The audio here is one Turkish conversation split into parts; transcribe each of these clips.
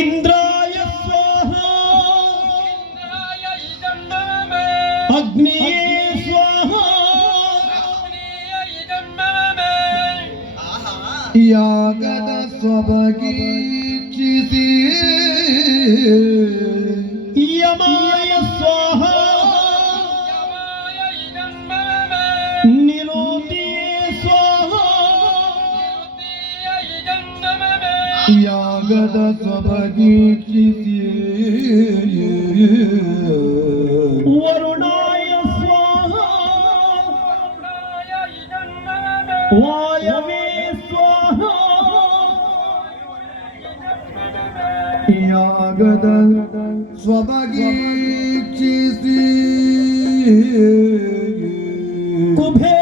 ഇന്ദ്രായ സ്വാഹ അഗ്നിയേ സ്വാഹ യാഗത സ്വഭഗീക്ഷിസി Yama Yağda sabah Varunaya swaha Vayavi swaha Yağda sabah Kubhe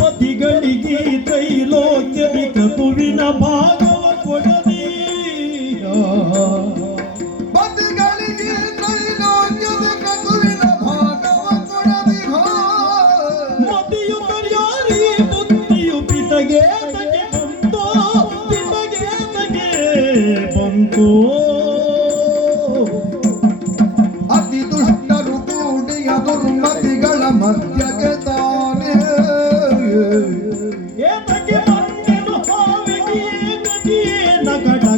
ಪತಿಗಳಿಗೆ ತೈಲೋಕ್ಯದಿ ಕಪುವಿನ ಭಾಗವ ಕೊಡದಿ ಪಿತಗೆ ತಗೆ ಬಂತು ತಗಡ